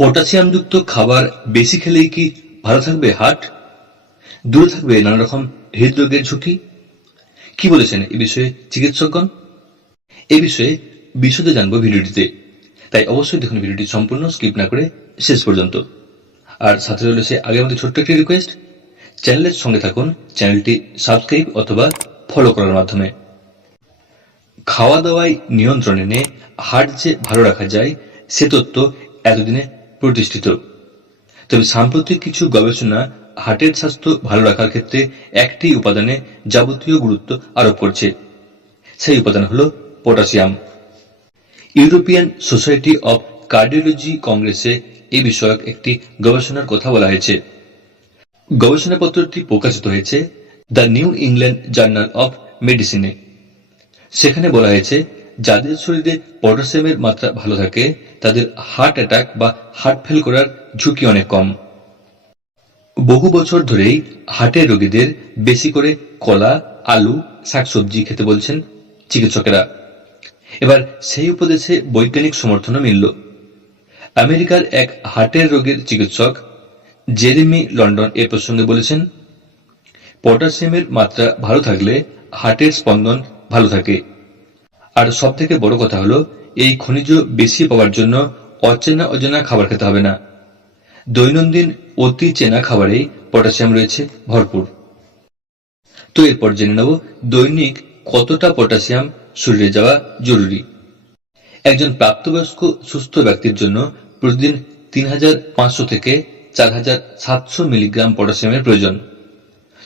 পটাশিয়ামযুক্ত খাবার বেশি খেলেই কি ভালো থাকবে হার্ট, দূরে থাকবে নানা রকম হৃদরোগের ঝুঁকি? কি বলেছেন এ বিষয়ে চিকিৎসকগণ? এ বিষয়ে বিশদে জানবো ভিডিওটিতে, তাই অবশ্যই দেখুন ভিডিওটি সম্পূর্ণ, স্কিপ না করে শেষ পর্যন্ত। আর সাথে রয়েছে আগের মধ্যে ছোট্ট একটি রিকোয়েস্ট, চ্যানেলের সঙ্গে থাকুন, চ্যানেলটি সাবস্ক্রাইব অথবা ফলো করার মাধ্যমে। খাওয়া দাওয়ায় নিয়ন্ত্রণ এনে হার্ট যে ভালো রাখা যায় সে তত্ত্ব এতদিনে প্রতিষ্ঠিত, তবে সাম্প্রতিক কিছু গবেষণা হার্টের স্বাস্থ্য ভালো রাখার ক্ষেত্রে একটি উপাদানে যাবতীয় গুরুত্ব আরোপ করছে। সেই উপাদান হল potassium. European society of cardiology কংগ্রেসে এই বিষয়ক একটি গবেষণার কথা বলা হয়েছে। গবেষণাপত্রটি প্রকাশিত হয়েছে the New England Journal of মেডিসিনে। সেখানে বলা হয়েছে যাদের শরীরে পটাশিয়ামের মাত্রা ভালো থাকে তাদের হার্ট অ্যাটাক বা হার্ট ফেল করার ঝুঁকি অনেক কম। বহু বছর ধরেই হার্টের রোগীদের বেশি করে কলা, আলু, শাকসবজি খেতে বলছেন চিকিৎসকেরা। এবার সেই উপদেশে বৈজ্ঞানিক সমর্থনও মিলল। আমেরিকার এক হার্টের রোগের চিকিৎসক জেরেমি লন্ডন এ প্রসঙ্গে বলেছেন, পটাশিয়ামের মাত্রা ভালো থাকলে হার্টের স্পন্দন ভালো থাকে। আর সব থেকে বড় কথা হলো এই খনিজ বেশি পাওয়ার জন্য অচেনা অজানা খাবার খেতে হবে না। দৈনন্দিন অতি চেনা খাবারেই পটাশিয়াম রয়েছে ভরপুর। তো এরপর জেনে নেব দৈনিক কতটা পটাশিয়াম শরীরে যাওয়া জরুরি। একজন প্রাপ্তবয়স্ক সুস্থ ব্যক্তির জন্য প্রতিদিন 3500 থেকে 4700 মিলিগ্রাম পটাশিয়ামের প্রয়োজন।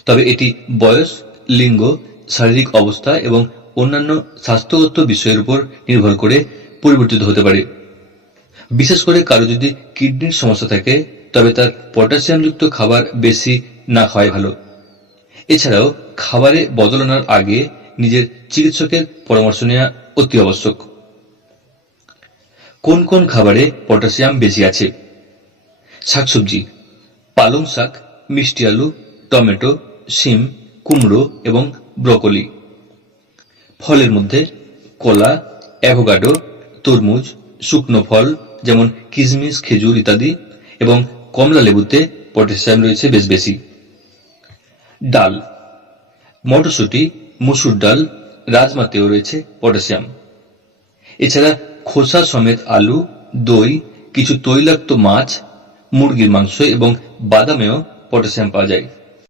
তবে এটি বয়স, লিঙ্গ, শারীরিক অবস্থা এবং অন্যান্য স্বাস্থ্যগত বিষয়ের উপর নির্ভর করে পরিবর্তিত হতে পারে। বিশেষ করে কারো যদি কিডনির সমস্যা থাকে তবে তার পটাশিয়ামযুক্ত খাবার বেশি না খাওয়াই ভালো। এছাড়াও খাবারে বদল আনার আগে নিজের চিকিৎসকের পরামর্শ নেওয়া অতি আবশ্যক। কোন কোন খাবারে পটাশিয়াম বেশি আছে? শাকসবজি, পালং শাক, মিষ্টি আলু, টমেটো, শিম, কুমড়ো এবং ব্রকোলি। ফলের মধ্যে কলা, অ্যাভোকাডো, তরমুজ, শুকনো ফল যেমন কিশমিশ, খেজুর ইত্যাদি এবং কমলা লেবুতে পটাশিয়াম রয়েছে বেশ বেশি। ডাল, মটরশুঁটি, মসুর ডাল, রাজমাতেও রয়েছে পটাশিয়াম। এছাড়া খোসা সমেত আলু, দই, কিছু তৈলাক্ত মাছ, মুরগির মাংস এবং বাদামেও পটাশিয়াম পাওয়া যায়।